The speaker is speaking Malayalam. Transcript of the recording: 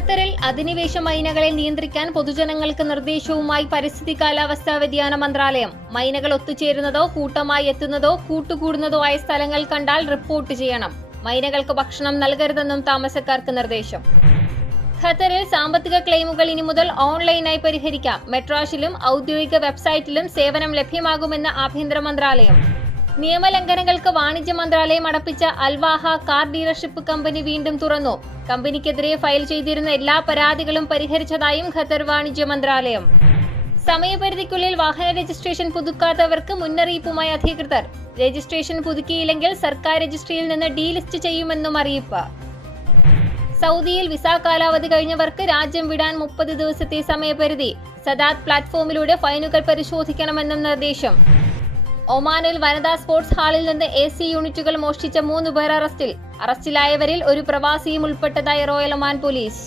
അധിനിവേശ മൈനകളെ നിയന്ത്രിക്കാൻ പൊതുജനങ്ങൾക്ക് നിർദ്ദേശവുമായി പരിസ്ഥിതി കാലാവസ്ഥാ വ്യതിയാന മന്ത്രാലയം. മൈനകൾ ഒത്തുചേരുന്നതോ കൂട്ടമായി എത്തുന്നതോ കൂട്ടുകൂടുന്നതോ ആയ സ്ഥലങ്ങൾ കണ്ടാൽ റിപ്പോർട്ട് ചെയ്യണം. മൈനകൾക്ക് ഭക്ഷണം നൽകരുതെന്നും താമസക്കാർക്ക് നിർദ്ദേശം. ഖത്തറിൽ സാമ്പത്തിക ക്ലെയിമുകൾ ഇനി മുതൽ ഓൺലൈനായി പരിഹരിക്കാം. മെട്രാഷിലും ഔദ്യോഗിക വെബ്സൈറ്റിലും സേവനം ലഭ്യമാകുമെന്ന് ആഭ്യന്തര മന്ത്രാലയം. നിയമലംഘനങ്ങൾക്ക് വാണിജ്യ മന്ത്രാലയം അടപ്പിച്ച അൽവാഹ കാർ ഡീലർഷിപ്പ് കമ്പനി വീണ്ടും തുറന്നു. കമ്പനിക്കെതിരെ ഫയൽ ചെയ്തിരുന്ന എല്ലാ പരാതികളും പരിഹരിച്ചതായും ഖത്തർ വാണിജ്യ മന്ത്രാലയം. സമയപരിധിക്കുള്ളിൽ വാഹന രജിസ്ട്രേഷൻ പുതുക്കാത്തവർക്ക് മുന്നറിയിപ്പുമായി അധികൃതർ. രജിസ്ട്രേഷൻ പുതുക്കിയില്ലെങ്കിൽ സർക്കാർ രജിസ്ട്രിയിൽ നിന്ന് ഡീലിസ്റ്റ് ചെയ്യുമെന്നും അറിയിപ്പ്. സൗദിയിൽ വിസ കാലാവധി കഴിഞ്ഞവർക്ക് രാജ്യം വിടാൻ മുപ്പത് ദിവസത്തെ സമയപരിധി. സദാത് പ്ലാറ്റ്ഫോമിലൂടെ ഫൈനുകൾ പരിശോധിക്കണമെന്നും നിർദ്ദേശം. ഒമാനിൽ വനിതാ സ്പോർട്സ് ഹാളിൽ നിന്ന് എ സി യൂണിറ്റുകൾ മോഷ്ടിച്ച മൂന്ന് പേർ അറസ്റ്റിൽ. അറസ്റ്റിലായവരിൽ ഒരു പ്രവാസിയും ഉൾപ്പെട്ടതായി റോയൽ ഒമാൻ പോലീസ്.